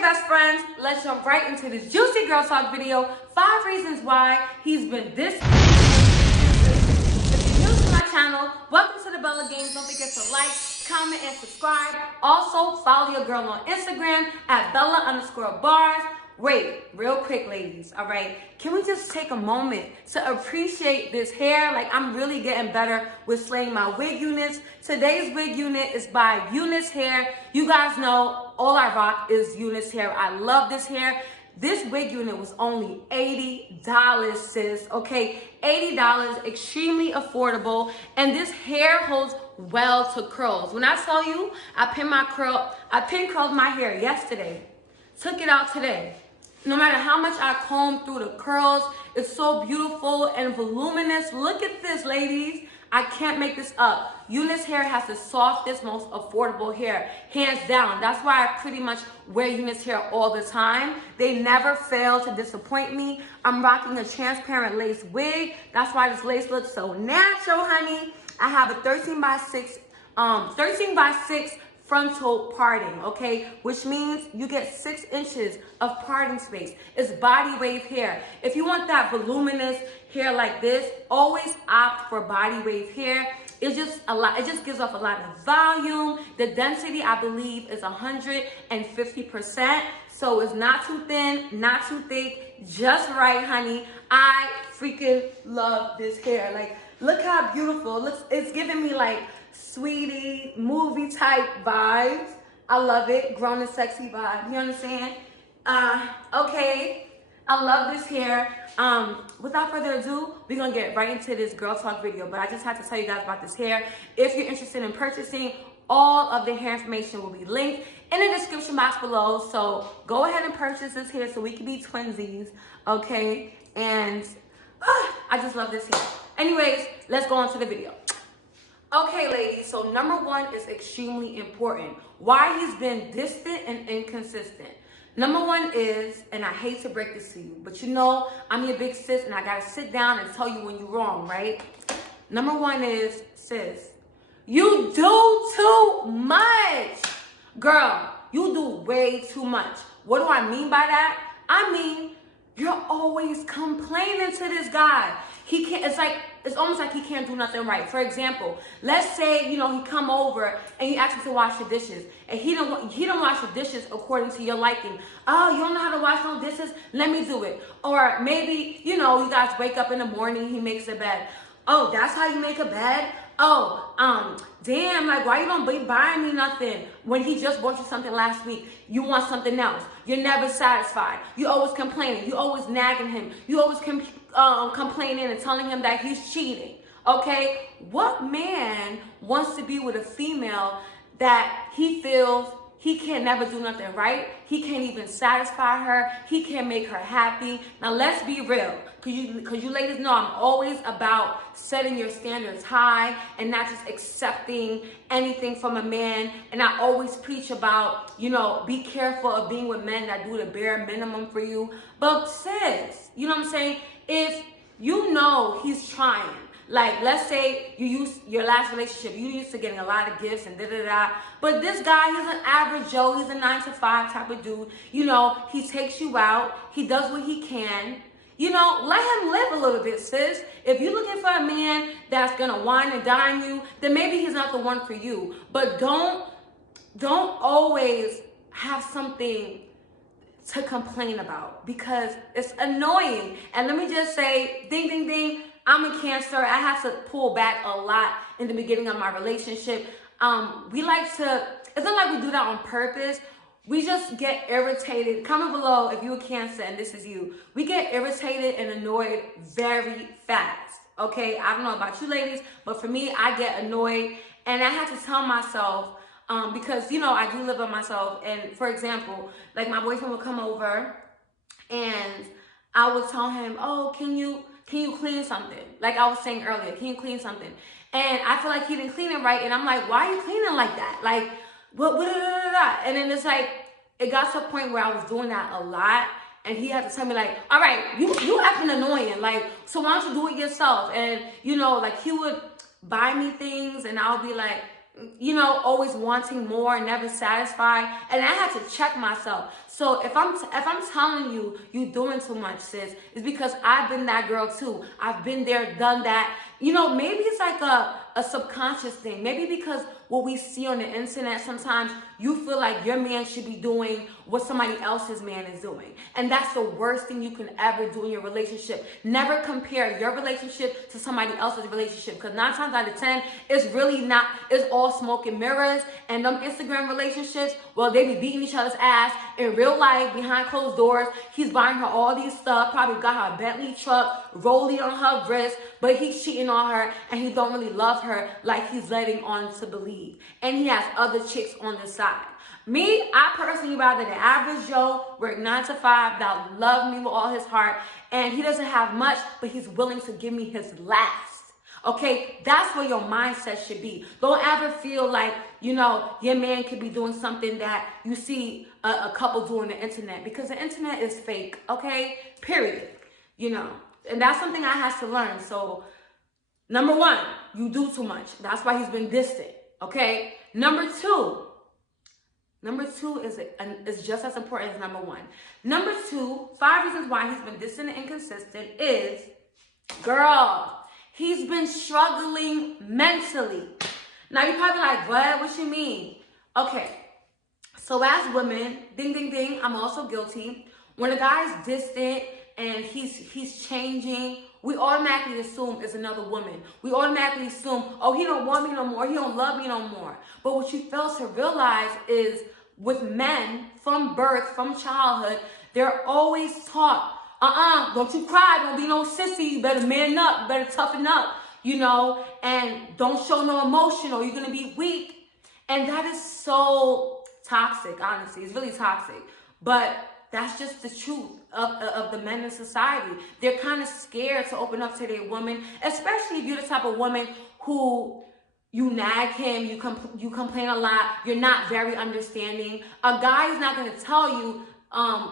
Okay, best friends, let's jump right into this juicy girl talk video. 5 reasons why he's been this. If you're new to my channel, welcome to the Bella Games. Don't forget to like, comment, and subscribe. Also, follow your girl on Instagram at Bella_bars. Wait, real quick, ladies, all right? Can we just take a moment to appreciate this hair? Like, I'm really getting better with slaying my wig units. Today's wig unit is by Unice hair. You guys know all I rock is Unice hair. I love this hair. This wig unit was only $80, sis, okay? $80, extremely affordable. And this hair holds well to curls. When I tell you, I pin curled my hair yesterday. Took it out today. No matter how much I comb through the curls, it's so beautiful and voluminous. Look at this, ladies. I can't make this up. Unice hair has the softest, most affordable hair, hands down. That's why I pretty much wear Unice hair all the time. They never fail to disappoint me. I'm rocking a transparent lace wig. That's why this lace looks so natural, honey. I have a 13 by 6 frontal parting, okay? Which means you get 6 inches of parting space. It's body wave hair. If you want that voluminous hair like this, always opt for body wave hair. It's just a lot. It just gives off a lot of volume. The density, I believe, is 150%. So it's not too thin, not too thick, just right, honey. I freaking love this hair. Like, look how beautiful. It's giving me like sweetie movie type vibes. I love it. Grown and sexy vibe. You understand? Okay. I love this hair. Without further ado, we're gonna get right into this girl talk video. But I just have to tell you guys about this hair. If you're interested in purchasing, all of the hair information will be linked in the description box below. So go ahead and purchase this hair so we can be twinsies. Okay? And I just love this hair. Anyways, let's go on to the video. Okay, ladies, so number 1 is extremely important. Why he's been distant and inconsistent. Number 1 is, and I hate to break this to you, but you know I'm your big sis and I gotta sit down and tell you when you're wrong, right? Number 1 is, sis, you do too much. Girl, you do way too much. What do I mean by that? I mean, you're always complaining to this guy. He can't, it's almost like he can't do nothing right. For example, let's say, he come over and you ask him to wash the dishes and he don't wash the dishes according to your liking. Oh, you don't know how to wash no dishes? Let me do it. Or maybe, you guys wake up in the morning, he makes a bed. Oh, that's how you make a bed? Oh, damn, like, why you don't be buying me nothing when he just bought you something last week? You want something else. You're never satisfied. You always complaining. You always nagging him. You always complaining and telling him that he's cheating, okay? What man wants to be with a female that he feels he can never do nothing right? He can't even satisfy her. He can't make her happy. Now, let's be real. Because you ladies know I'm always about setting your standards high and not just accepting anything from a man. And I always preach about, be careful of being with men that do the bare minimum for you. But sis, you know what I'm saying? If you know he's trying, like, let's say your last relationship, you used to getting a lot of gifts and da-da-da. But this guy, he's an average Joe. He's a 9-to-5 type of dude. He takes you out. He does what he can. Let him live a little bit, sis. If you're looking for a man that's going to wine and dine you, then maybe he's not the one for you. But don't always have something to complain about because it's annoying. And let me just say, ding, ding, ding. I'm a Cancer. I have to pull back a lot in the beginning of my relationship. We like to, it's not like we do that on purpose. We just get irritated. Comment below if you're a Cancer and this is you. We get irritated and annoyed very fast, okay? I don't know about you ladies, but for me, I get annoyed. And I have to tell myself, because, I do live by myself. And for example, like my boyfriend would come over and I would tell him, oh, can you clean something? Like I was saying earlier, can you clean something? And I feel like he didn't clean it right. And I'm like, why are you cleaning like that? Like, what? And then it's like, it got to a point where I was doing that a lot. And he had to tell me like, all right, you acting annoying. Like, so why don't you do it yourself? And, like he would buy me things and I'll be like, always wanting more, never satisfied. And I had to check myself. So if I'm telling you doing too much, sis, it's because I've been that girl too. I've been there, done that. Maybe it's like a subconscious thing. Maybe because what we see on the internet, sometimes you feel like your man should be doing what somebody else's man is doing. And that's the worst thing you can ever do in your relationship. Never compare your relationship to somebody else's relationship. Because 9 times out of 10, it's really not, it's all smoke and mirrors. And them Instagram relationships, well, they be beating each other's ass. In real life, behind closed doors, he's buying her all these stuff, probably got her a Bentley truck, rollie on her wrist, but he's cheating on her and he don't really love her like he's letting on to believe. And he has other chicks on the side. Me, I personally rather the average Joe work 9 to 5 that love me with all his heart, and he doesn't have much, but he's willing to give me his last. Okay, that's where your mindset should be. Don't ever feel like, your man could be doing something that you see a couple do on the internet, because the internet is fake, okay? Period. And that's something I had to learn. So, number 1, you do too much. That's why he's been distant, okay? Number two is just as important as number 1. Number 2, 5 reasons why he's been distant and inconsistent is, girl, he's been struggling mentally. Now, you're probably like, what you mean? Okay, so as women, ding, ding, ding, I'm also guilty. When a guy's distant and he's changing, we automatically assume it's another woman. We automatically assume, oh, he don't want me no more. He don't love me no more. But what you fail to realize is with men from birth, from childhood, they're always taught, don't you cry, don't be no sissy, you better man up, you better toughen up, and don't show no emotion or you're going to be weak. And that is so toxic, honestly. It's really toxic. But that's just the truth of the men in society. They're kind of scared to open up to their woman, especially if you're the type of woman who you nag him, you complain a lot, you're not very understanding. A guy is not going to tell you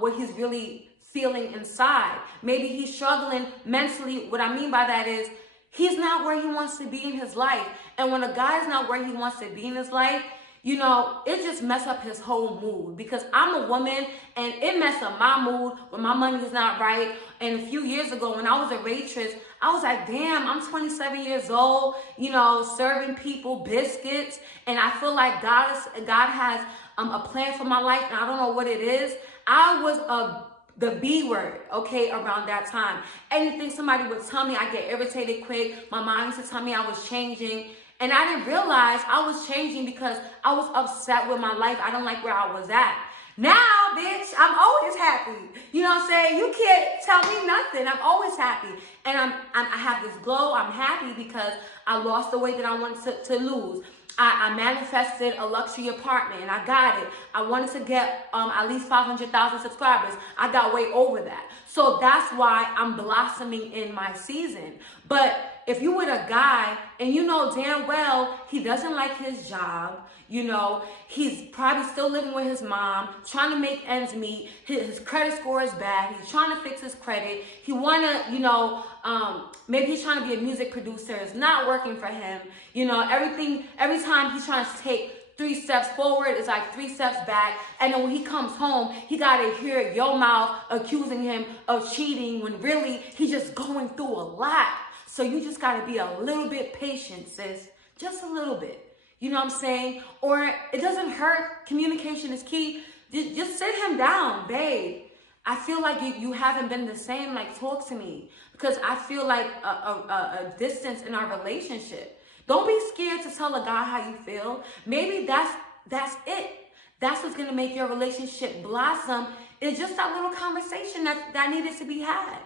what he's really feeling inside. Maybe he's struggling mentally. What I mean by that is he's not where he wants to be in his life. And when a guy's not where he wants to be in his life, it just mess up his whole mood, because I'm a woman and it messed up my mood when my money is not right. And a few years ago when I was a waitress, I was like, damn, I'm 27 years old, serving people biscuits. And I feel like God has a plan for my life, and I don't know what it is. I was the B word, okay, around that time. Anything somebody would tell me, I get irritated quick. My mom used to tell me I was changing. And I didn't realize I was changing because I was upset with my life. I don't like where I was at. Now, bitch, I'm always happy. You know what I'm saying? You can't tell me nothing. I'm always happy. And I have this glow. I'm happy because I lost the weight that I wanted to lose. I manifested a luxury apartment and I got it. I wanted to get at least 500,000 subscribers. I got way over that. So that's why I'm blossoming in my season. But if you with a guy and you know damn well he doesn't like his job, he's probably still living with his mom, trying to make ends meet, his credit score is bad, he's trying to fix his credit, he wanna, maybe he's trying to be a music producer, it's not working for him, every time he's trying to take 3 steps forward, it's like 3 steps back. And then when he comes home, he got to hear your mouth accusing him of cheating when really he's just going through a lot. So you just got to be a little bit patient, sis. Just a little bit. You know what I'm saying? Or it doesn't hurt. Communication is key. Just sit him down, babe. I feel like you haven't been the same. Like, talk to me. Because I feel like a distance in our relationship. Don't be scared to tell a guy how you feel. Maybe that's it. That's what's going to make your relationship blossom. It's just that little conversation that needed to be had.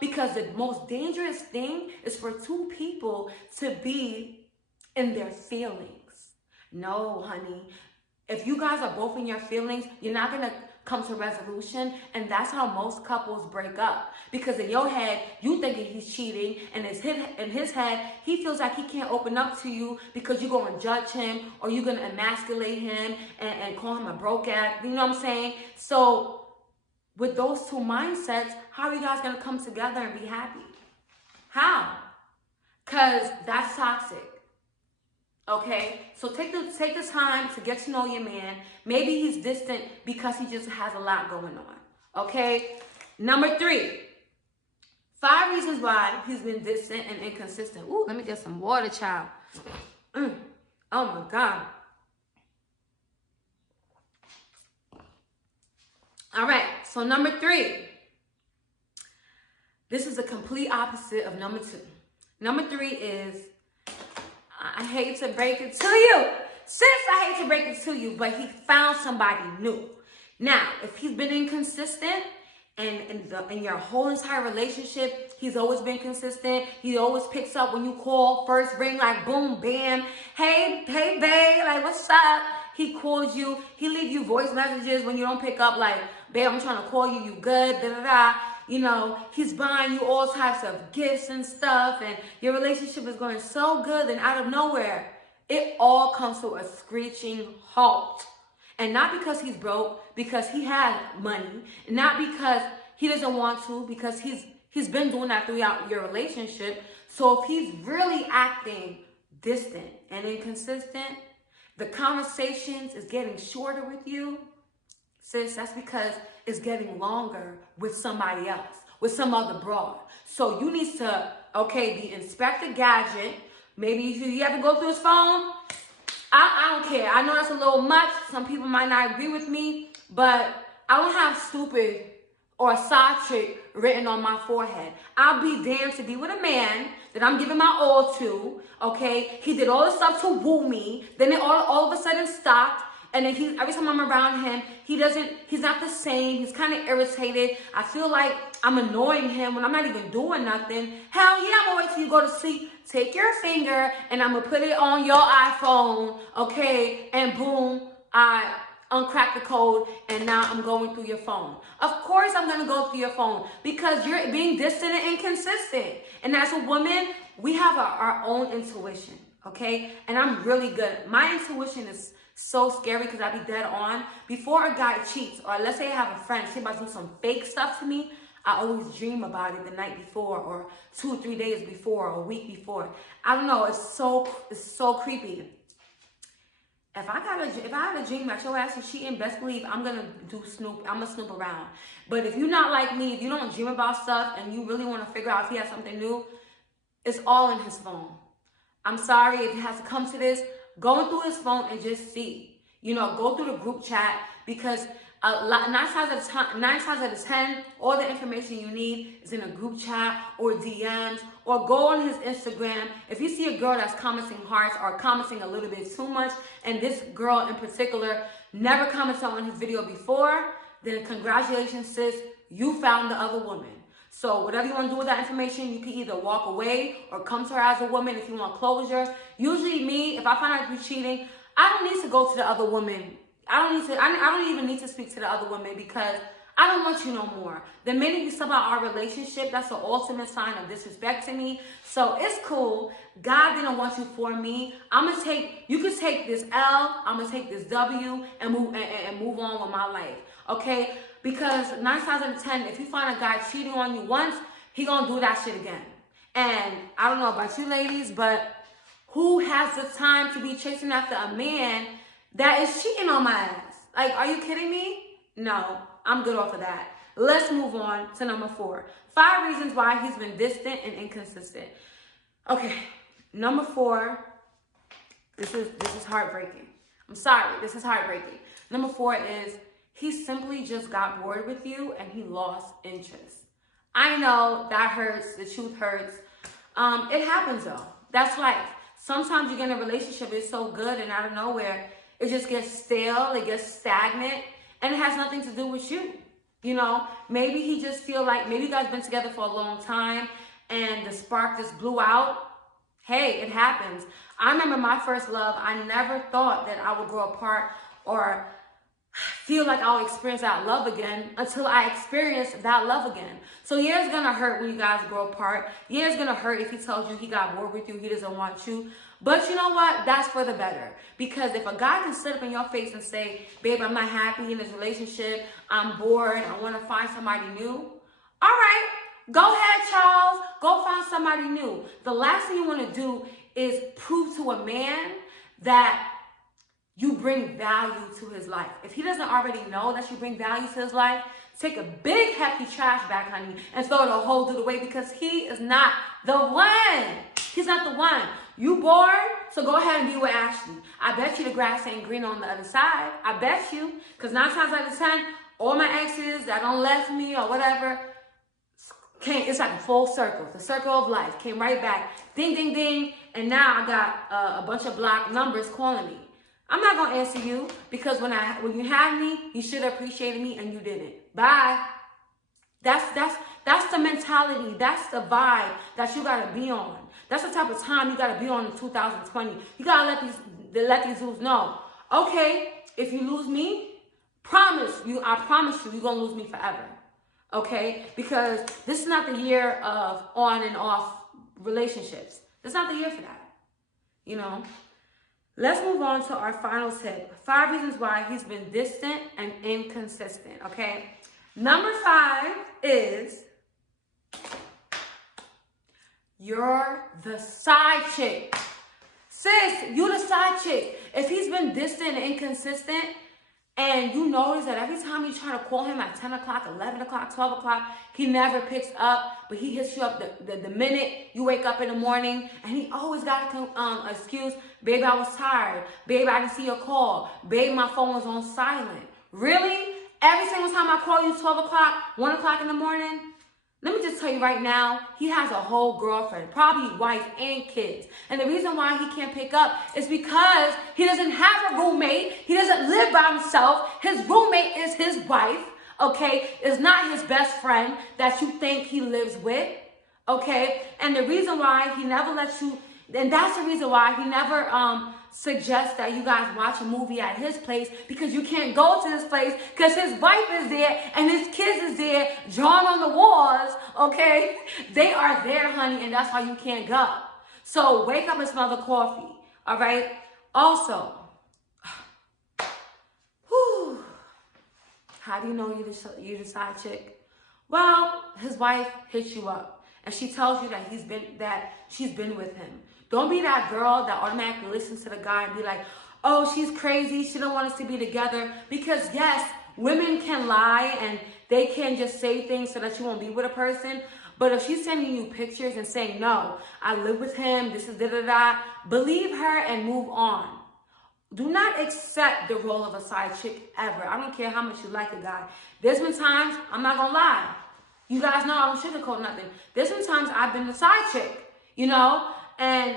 Because the most dangerous thing is for 2 people to be in their feelings. No, honey. If you guys are both in your feelings, you're not going to come to resolution, and that's how most couples break up. Because in your head, you thinking he's cheating, and in his head, he feels like he can't open up to you because you're going to judge him, or you're going to emasculate him and call him a broke ass. You know what I'm saying? So with those 2 mindsets, how are you guys going to come together and be happy? How? Because that's toxic. Okay, so take the time to get to know your man. Maybe he's distant because he just has a lot going on. Okay, number 3, 5 reasons why he's been distant and inconsistent. Ooh, let me get some water, child. Oh my God. All right, so number 3. This is the complete opposite of number 2. Number 3 is, I hate to break it to you. Sis, I hate to break it to you, but he found somebody new. Now, if he's been inconsistent and in your whole entire relationship, he's always been consistent. He always picks up when you call, first ring, like boom, bam. Hey, babe, like what's up? He calls you. He leaves you voice messages when you don't pick up, like, babe, I'm trying to call you. You good? Da da da. You know, he's buying you all types of gifts and stuff, and your relationship is going so good, and out of nowhere, it all comes to a screeching halt. And not because he's broke, because he has money, not because he doesn't want to, because he's been doing that throughout your relationship. So if he's really acting distant and inconsistent, the conversations is getting shorter with you, sis, that's because it's getting longer with somebody else, with some other broad. So you need to, okay, be Inspector Gadget. Maybe if you ever go through his phone, I don't care. I know that's a little much. Some people might not agree with me, but I don't have stupid or side chick written on my forehead. I'll be damned to be with a man that I'm giving my all to, okay? He did all this stuff to woo me. Then it all of a sudden stopped. And then every time I'm around him, he's not the same. He's kind of irritated. I feel like I'm annoying him when I'm not even doing nothing. Hell yeah, I'm gonna wait till you go to sleep. Take your finger and I'm gonna put it on your iPhone, okay? And boom, I uncrack the code and now I'm going through your phone. Of course I'm gonna go through your phone because you're being distant and inconsistent. And as a woman, we have our own intuition, okay? And I'm really good. My intuition is so scary because I be dead on. Before a guy cheats, or let's say I have a friend, she about to do some fake stuff to me, I always dream about it the night before, or 2 or 3 days before, or a week before. I don't know, it's so creepy. If I had a dream that your ass is cheating, best believe I'm gonna I'm gonna snoop around. But if you're not like me, if you don't dream about stuff and you really want to figure out if he has something new, it's all in his phone. I'm sorry if it has to come to this. Going through his phone and just see, go through the group chat, because 9 times out of 10, all the information you need is in a group chat or DMs, or go on his Instagram. If you see a girl that's commenting hearts or commenting a little bit too much, and this girl in particular never commented on his video before, then congratulations, sis, you found the other woman. So whatever you want to do with that information, you can either walk away or come to her as a woman if you want closure. Usually me, if I find out you're cheating, I don't need to go to the other woman. I don't even need to speak to the other woman because I don't want you no more. The minute you step out our relationship, that's the ultimate sign of disrespect to me. So it's cool. God didn't want you for me. You can take this L, I'm gonna take this W and move on with my life. Okay? Because 9 times out of 10, if you find a guy cheating on you once, he gonna do that shit again. And I don't know about you ladies, but who has the time to be chasing after a man that is cheating on my ass? Like, are you kidding me? No, I'm good off of that. Let's move on to number 4. 5 reasons why he's been distant and inconsistent. Okay, number 4, this is heartbreaking. I'm sorry, this is heartbreaking. Number 4 is he simply just got bored with you and he lost interest. I know that hurts. The truth hurts. It happens though. That's life. Sometimes you get in a relationship, it's so good, and out of nowhere, it just gets stale, it gets stagnant, and it has nothing to do with you. Maybe he just feel like, maybe you guys been together for a long time and the spark just blew out. Hey, it happens. I remember my first love. I never thought that I would grow apart or feel like I'll experience that love again until I experience that love again. So yeah, it's gonna hurt when you guys grow apart. Yeah, it's gonna hurt if he tells you he got bored with you, he doesn't want you. But you know what? That's for the better. Because if a guy can sit up in your face and say, babe, I'm not happy in this relationship, I'm bored, I wanna find somebody new. All right, go ahead, Charles, go find somebody new. The last thing you wanna do is prove to a man that you bring value to his life. If he doesn't already know that you bring value to his life, take a big hefty trash bag, honey, and throw the whole dude away, because he is not the one. He's not the one. You bored? So go ahead and be with Ashley. I bet you the grass ain't green on the other side. I bet you. Because 9 times out of 10, all my exes that don't left me or whatever, it's like a full circle. The circle of life came right back. Ding, ding, ding. And now I got a bunch of blocked numbers calling me. I'm not going to answer you, because when you had me, you should have appreciated me, and you didn't. Bye. That's the mentality. That's the vibe that you got to be on. That's the type of time you got to be on in 2020. You got to let these dudes know. Okay, if you lose me, I promise you, you're going to lose me forever. Okay? Because this is not the year of on and off relationships. This is not the year for that. You know? Let's move on to our final tip. 5 reasons why he's been distant and inconsistent, okay? Number 5 is you're the side chick. Sis, you the side chick. If he's been distant and inconsistent, and you notice that every time you try to call him at 10 o'clock, 11 o'clock, 12 o'clock, he never picks up, but he hits you up the minute you wake up in the morning, and he always got an excuse. Babe, I was tired. Babe, I didn't see your call. Babe, my phone was on silent. Really? Every single time I call you 12 o'clock, 1 o'clock in the morning? Let me just tell you right now, he has a whole girlfriend, probably wife and kids. And the reason why he can't pick up is because he doesn't have a roommate. He doesn't live by himself. His roommate is his wife, okay? Is not his best friend that you think he lives with, okay? And the reason why he never lets you, and that's the reason why he never suggests that you guys watch a movie at his place, because you can't go to his place because his wife is there and his kids is there drawn on the walls, okay? They are there, honey, and that's why you can't go. So wake up and smell the coffee, all right? Also, how do you know you're the side chick? Well, his wife hits you up and she tells you that she's been with him. Don't be that girl that automatically listens to the guy and be like, oh, she's crazy, she don't want us to be together. Because yes, women can lie and they can just say things so that you won't be with a person. But if she's sending you pictures and saying, no, I live with him, this is da-da-da, believe her and move on. Do not accept the role of a side chick ever. I don't care how much you like a guy. There's been times, I'm not gonna lie, you guys know I don't sugarcoat nothing. There's been times I've been the side chick, you know? And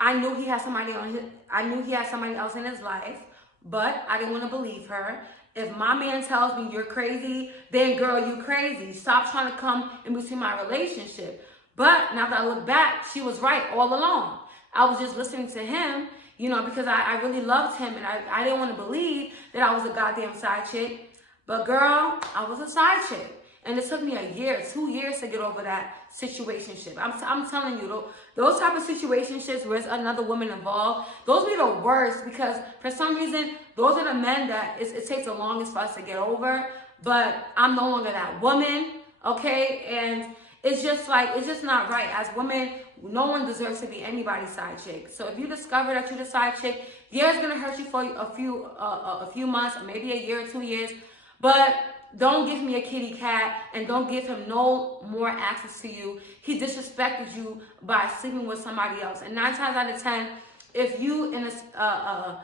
I knew he had somebody else in his life, but I didn't want to believe her. If my man tells me you're crazy, then girl, you crazy. Stop trying to come in between my relationship. But now that I look back, she was right all along. I was just listening to him, you know, because I really loved him and I didn't want to believe that I was a goddamn side chick. But girl, I was a side chick. And it took me a year, 2 years to get over that situationship. I'm telling you, those type of situationships where there's another woman involved, those be the worst, because for some reason, those are the men that it takes the longest for us to get over. But I'm no longer that woman, okay? And it's just not right. As women, no one deserves to be anybody's side chick. So if you discover that you're the side chick, yeah, it's gonna hurt you for a few months, or maybe a year or 2 years, but don't give me a kitty cat and don't give him no more access to you. He disrespected you by sleeping with somebody else. And 9 times out of 10, if you in a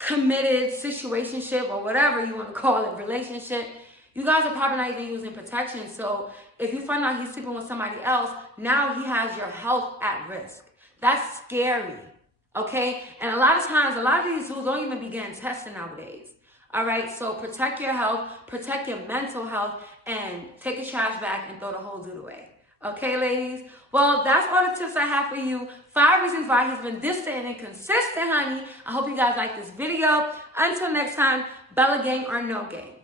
committed situationship or whatever you want to call it, relationship, you guys are probably not even using protection. So if you find out he's sleeping with somebody else, now he has your health at risk. That's scary, okay? And a lot of times, a lot of these dudes don't even be getting tested nowadays. All right, so protect your health, protect your mental health, and take a trash bag and throw the whole dude away. Okay, ladies? Well, that's all the tips I have for you. 5 reasons why he's been distant and inconsistent, honey. I hope you guys like this video. Until next time, Bella gang or no gang.